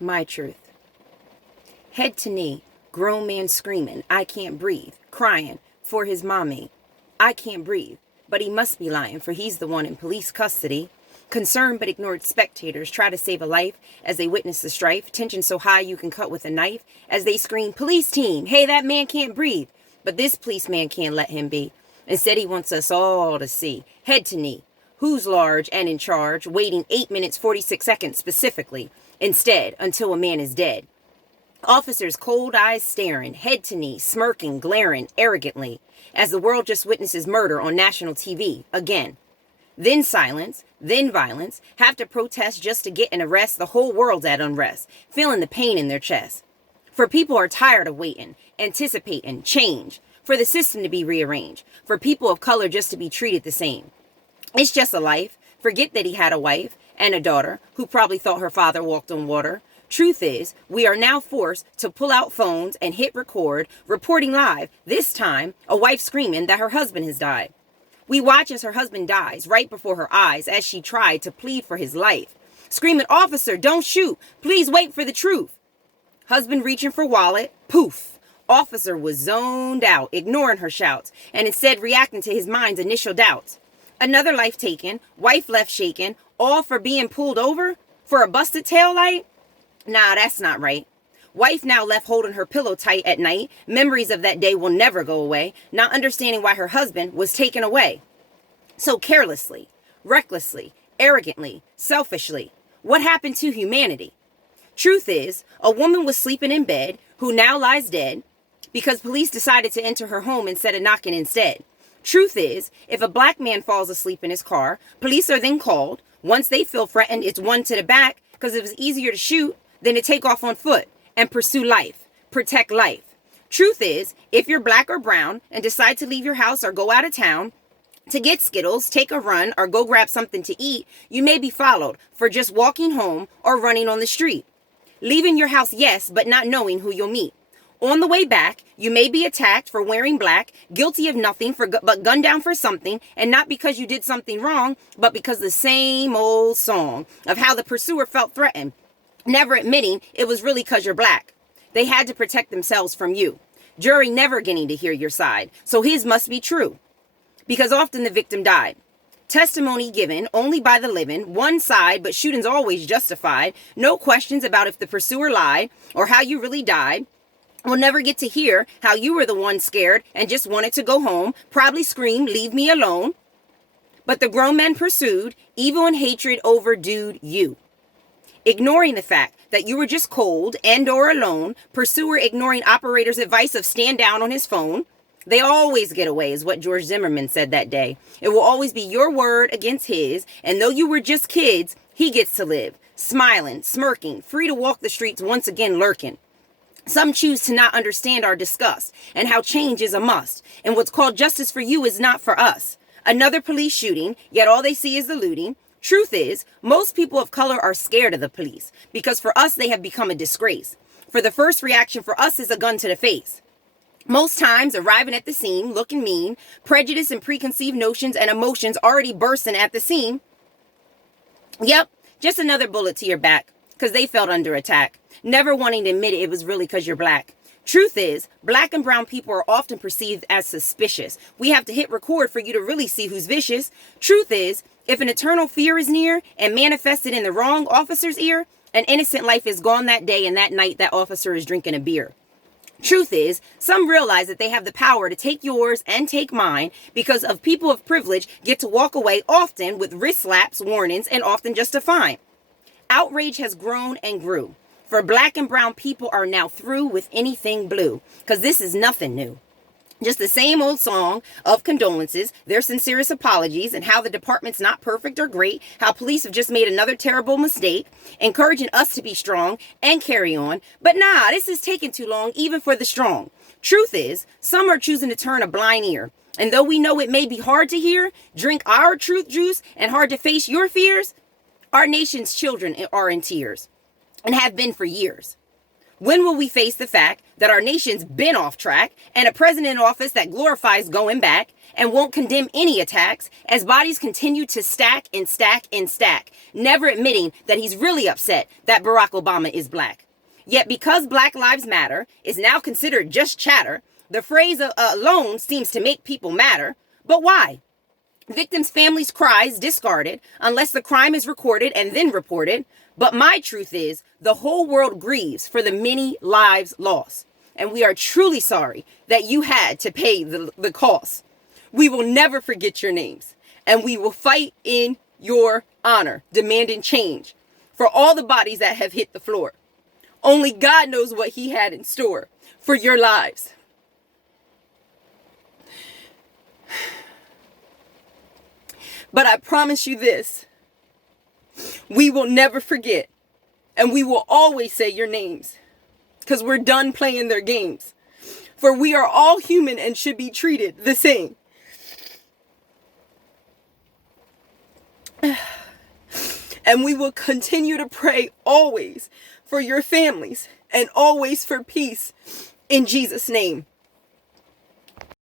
My truth. Head to knee, grown man screaming, I can't breathe, crying for his mommy. I can't breathe, but he must be lying, for he's the one in police custody. Concerned but ignored spectators try to save a life as they witness the strife, tension so high you can cut with a knife, as they scream, police team, hey, that man can't breathe. But this policeman can't let him be. Instead, he wants us all to see, head to knee. Who's large and in charge, waiting 8 minutes 46 seconds specifically, instead, until a man is dead. Officers' cold eyes staring, head to knee, smirking, glaring, arrogantly, as the world just witnesses murder on national TV, again. Then silence, then violence, have to protest just to get an arrest, the whole world's at unrest, feeling the pain in their chest. For people are tired of waiting, anticipating, change, for the system to be rearranged, for people of color just to be treated the same. It's just a life, forget that he had a wife and a daughter, who probably thought her father walked on water. Truth is, we are now forced to pull out phones and hit record, reporting live, this time, a wife screaming that her husband has died. We watch as her husband dies right before her eyes as she tried to plead for his life. Screaming, officer, don't shoot. Please wait for the truth. Husband reaching for wallet. Poof. Officer was zoned out, ignoring her shouts, and instead reacting to his mind's initial doubts. Another life taken, wife left shaken, all for being pulled over? For a busted taillight? Nah, that's not right. Wife now left holding her pillow tight at night. Memories of that day will never go away, not understanding why her husband was taken away. So carelessly, recklessly, arrogantly, selfishly, what happened to humanity? Truth is, a woman was sleeping in bed who now lies dead because police decided to enter her home instead of knocking instead. Truth is, if a black man falls asleep in his car, police are then called. Once they feel threatened, it's one to the back because it was easier to shoot than to take off on foot and pursue life, protect life. Truth is, if you're black or brown and decide to leave your house or go out of town to get Skittles, take a run, or go grab something to eat, you may be followed for just walking home or running on the street. Leaving your house, yes, but not knowing who you'll meet. On the way back, you may be attacked for wearing black, guilty of nothing but gunned down for something, and not because you did something wrong, but because the same old song of how the pursuer felt threatened, never admitting it was really because you're black. They had to protect themselves from you. Jury never getting to hear your side, so his must be true, because often the victim died. Testimony given only by the living, one side, but shooting's always justified. No questions about if the pursuer lied or how you really died. We'll never get to hear how you were the one scared and just wanted to go home, probably screamed, leave me alone. But the grown men pursued, evil and hatred overdued you. Ignoring the fact that you were just cold and or alone, pursuer ignoring operator's advice of stand down on his phone. They always get away is what George Zimmerman said that day. It will always be your word against his, and though you were just kids, he gets to live, smiling, smirking, free to walk the streets once again lurking. Some choose to not understand our disgust and how change is a must, and what's called justice for you is not for us. Another police shooting, yet all they see is the looting. Truth is, most people of color are scared of the police because for us, they have become a disgrace. For the first reaction for us is a gun to the face. Most times, arriving at the scene, looking mean, prejudice and preconceived notions and emotions already bursting at the scene. Yep, just another bullet to your back because they felt under attack. Never wanting to admit it was really because you're black. Truth is, black and brown people are often perceived as suspicious. We have to hit record for you to really see who's vicious. Truth is, if an eternal fear is near and manifested in the wrong officer's ear, an innocent life is gone that day and that night that officer is drinking a beer. Truth is, some realize that they have the power to take yours and take mine because of people of privilege get to walk away often with wrist slaps, warnings, and often just a fine. Outrage has grown and grew. For black and brown people are now through with anything blue, because this is nothing new. Just the same old song of condolences, their sincerest apologies, and how the department's not perfect or great, how police have just made another terrible mistake, encouraging us to be strong and carry on. But nah, this is taking too long, even for the strong. Truth is, some are choosing to turn a blind ear. And though we know it may be hard to hear, drink our truth juice, and hard to face your fears, our nation's children are in tears. And have been for years. When will we face the fact that our nation's been off track and a president in office that glorifies going back and won't condemn any attacks as bodies continue to stack and stack and stack, never admitting that he's really upset that Barack Obama is black? Yet because Black Lives Matter is now considered just chatter, the phrase alone seems to make people madder. But why? Victims' families' cries discarded unless the crime is recorded and then reported. But my truth is the whole world grieves for the many lives lost. And we are truly sorry that you had to pay the cost. We will never forget your names. And we will fight in your honor, demanding change for all the bodies that have hit the floor. Only God knows what he had in store for your lives. But I promise you this, we will never forget, and we will always say your names, because we're done playing their games. For we are all human and should be treated the same. And we will continue to pray always for your families and always for peace in Jesus' name.